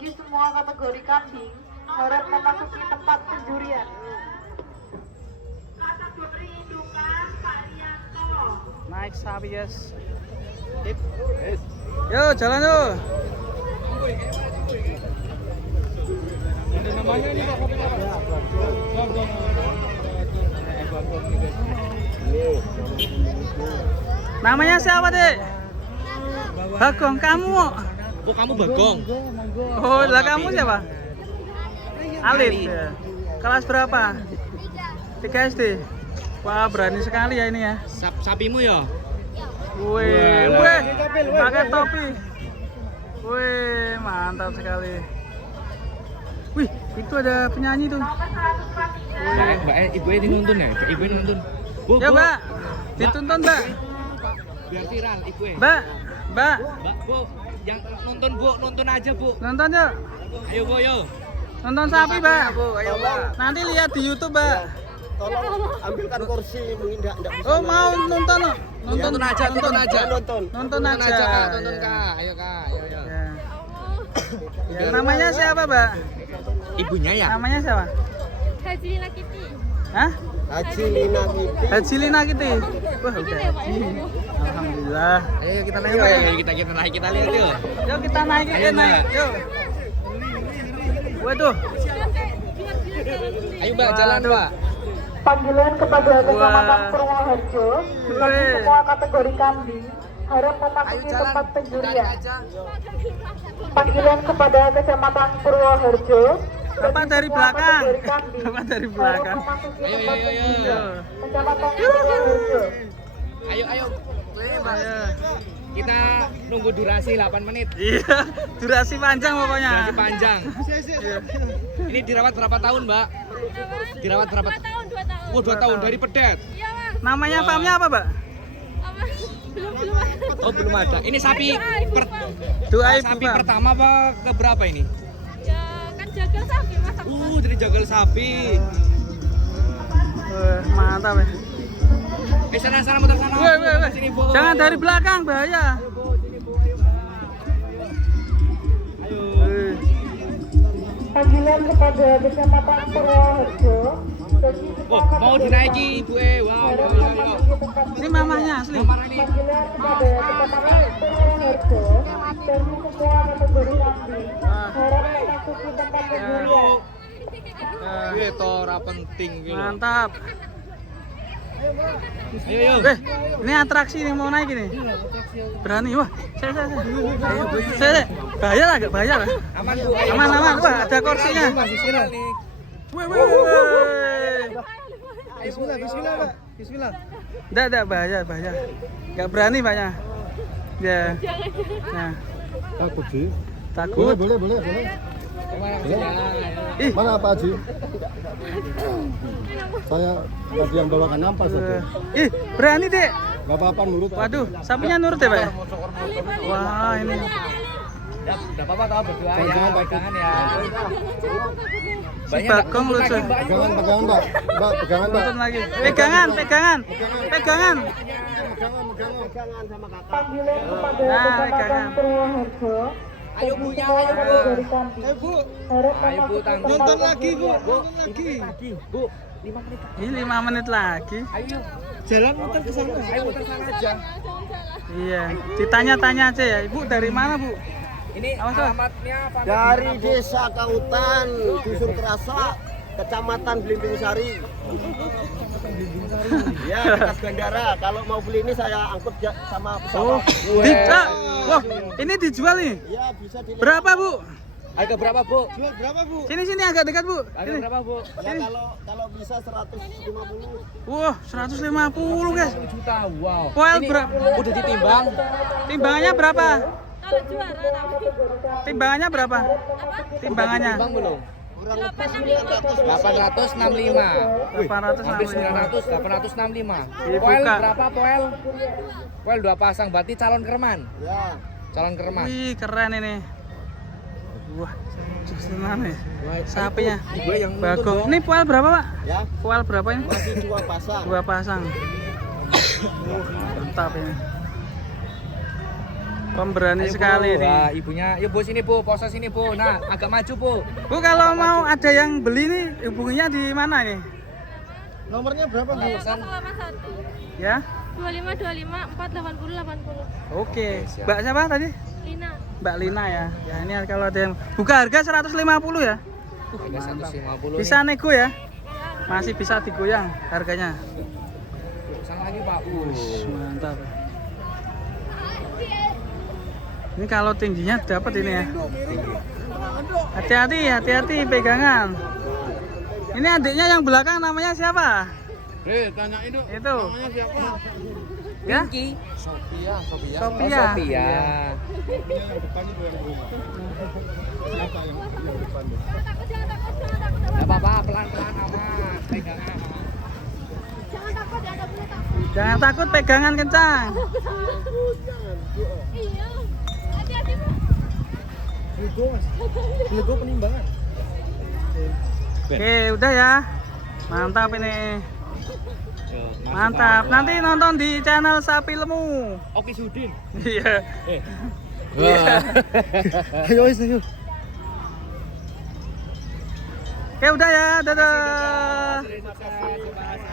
Bagi semua kategori kambing harus memasuki tempat penjurian. Kategori indukan Pak Rianto. Naik sapi guys. Yo jalan yo. Ada namanya nih Pak. Namanya siapa dek? Bagong kamu. Oh kamu Bagong. Oh lah kamu siapa? Alif. Ya. Kelas berapa? 3 SD. Wah berani sekali ya ini ya. Sapimu ya? Wih, wih, pakai topi. Wih, mantap sekali. Wih, itu ada penyanyi tuh. Mbak, ibu ini nonton ya? Ibu ini nonton. Bu, Ya Bu. mbak, dituntun mbak. Biar viral ibu. Mbak, mbak, Mbak, Bu, yang nonton Bu, nonton aja Bu. nonton yuk. Ayo Bu, yo. Nonton sapi mbak. Ayo Mbak. Nanti lihat di YouTube mbak. Tolong ambilkan kursi, enggak bisa. Oh mau nonton loh. Nonton aja, nonton aja. Nonton aja. Kak, nonton Ya. Kak. Ayo Kak, ayo yo. Ya. Ya, namanya siapa mbak? Ibunya ya? Namanya siapa? Hajrina Kiti. Hah? Haji Lina Kiti. Haji Lina Kiti. Wah udah. Alhamdulillah. Ayo kita naik, ayo kita naik, kita lihat yuk. Yuk kita naik, Ayo, naik. Mbak. Yuk. Waduh. Ayo Mbak, jalan Mbak. Panggilan kepada Kecamatan Purwoharjo bagi Wih. semua kategori kambing harus memasuki tempat penjurian. Panggilan kepada Kecamatan Purwoharjo Bapak bagi dari semua belakang. kategori kambing Bapak dari harus belakang. memasuki Ayo, tempat ayo, ayo. penjurian. Kecamatan Purwoharjo. Ayo. Keliling Mbak. Kita nunggu durasi 8 menit. Iya, durasi panjang pokoknya. Durasi panjang. Ini dirawat berapa tahun, Mbak? Dirawat berapa? 2 tahun, 2 tahun. Oh, 2 tahun dari pedet. Iya, Mas. Namanya Wah. farmnya apa, Mbak? Apa? Belum ada. Oh, belum ada. Ini sapi Doa Ibu, sapi Pak. pertama apa ke berapa ini? Ya, kan jagal sapi, Mas. Dari jagal sapi. Mantap ya. Sana muter sana. Weh. Sini, Bu. Jangan dari belakang, bahaya. Weh. Panggilan kepada Kecamatan Purwoharjo bagi semua Oh, mau kategori dinaiki, Bu. Wow. harus memasuki tempat Ini mamanya asli. Panggilan kepada Kecamatan Purwoharjo bagi semua kategori kambing harus memasuki tempat penjurian. Tora penting gitu. Mantap. Ayo. Ini atraksi nih mau naik ini. Berani, wah. Saya. Bahaya lah, gak bahaya lah. Aman, Bu. Ayo. Aman. Wah, ada kursinya. Wih. Bismillah, Pak. Bismillah. Enggak, bahaya. Gak berani, Paknya. Ya. Nah, Takut sih. takut. Boleh. Ih, Mana Pak Haji? Saya tadi yang bawakan ampas saja. ih, berani, Dek. Gak apa-apa nurut. Waduh, sapinya nurut ya, Pak? Ya? Wah, ini. Enggak apa-apa tahu berdoa ya. Jangan takut. Pegangan ya. Si Bagong lucu. Pegangan, Mbak. Mbak, pegangan, Mbak. Nonton lagi. Pegangan. Pegangan sama kakak. Panggilan kepada Nah, Kecamatan pegangan. Purwoharjo Ayo, bagi Bu, semua ayo, Bu. kategori kambing harus Ayo, Bu, memasuki tanggung. tempat Nonton penjurian. Bu, 5 menit. Ini 5 menit lagi. Ayo. Jalan muter ke sana. Ayo muter sana aja. Iya, ditanya-tanya aja ya. Ibu dari mana, Bu? Ini Awas, Pak. alamatnya apa? Dari Desa Kautan, Dusun Kerasa, Kecamatan Blimbing Sari. Ya, dekat bandara. Kalau mau beli ini saya angkut sama Oh, pesawat. wah, ini dijual nih. Ya, bisa dilihat. Berapa, Bu? Harga berapa, Bu? Sini agak dekat, Bu. Harga Sini. berapa, Bu? Ya, kalau bisa 150. Wah, 150, guys. 1 juta. Wow. Poel Ini berapa? udah ditimbang. Timbangannya berapa? Kalau juara tapi Timbangannya berapa? Timbangannya. Timbang belum? 865. 865. Wih, hampir 865. 900, 865. Dibuka. Poel berapa, Poel? Poel 2 pasang, berarti calon kereman. Ya. Calon kereman. Wih, keren ini. Wah, susunan nih. Sapinya. Gue yang nonton Bagong. dong. Ini poel berapa, Pak? Ya, Poel berapa ini? masih 2 pasang. 2 pasang. Mantap ini. Pemberani Ayo, sekali Bu. nih. Wah, ibunya, yuk Bu sini Bu, pose sini Bu. Nah, agak maju Bu. Bu, kalau mau ada yang beli nih, hubunginya di mana nih? Nomornya berapa, Bu? 081 Ya. 2525 480 80. Oke. Mbak siapa tadi? Lina. Mbak Lina ya. Ya ini kalau ada yang buka harga 150 ya. Harga 150 Bisa nego ya? Masih bisa digoyang harganya. Sana lagi Pak. Mantap. Ini kalau tingginya dapat ini ya. Hati-hati pegangan. Ini adiknya yang belakang namanya siapa? Tanyain dong. Itu. Namanya siapa? Ya? Sophia. Sophia. Oh, Sophia. Jangan takut, jangan takut. Enggak apa-apa, pelan-pelan aman. Pegangan. Jangan takut, jangan takut. Jangan takut pegangan kencang. Iya. Hati-hati, Bu. Nego, Mas. Nego penimbangan. Oke, udah ya. Mantap ini. Mantap. Nanti nonton di channel Sapi Lemu. Oke Sudin. Iya. Ayo, ayo. Oke, udah ya. Dadah. Sukses, sukses.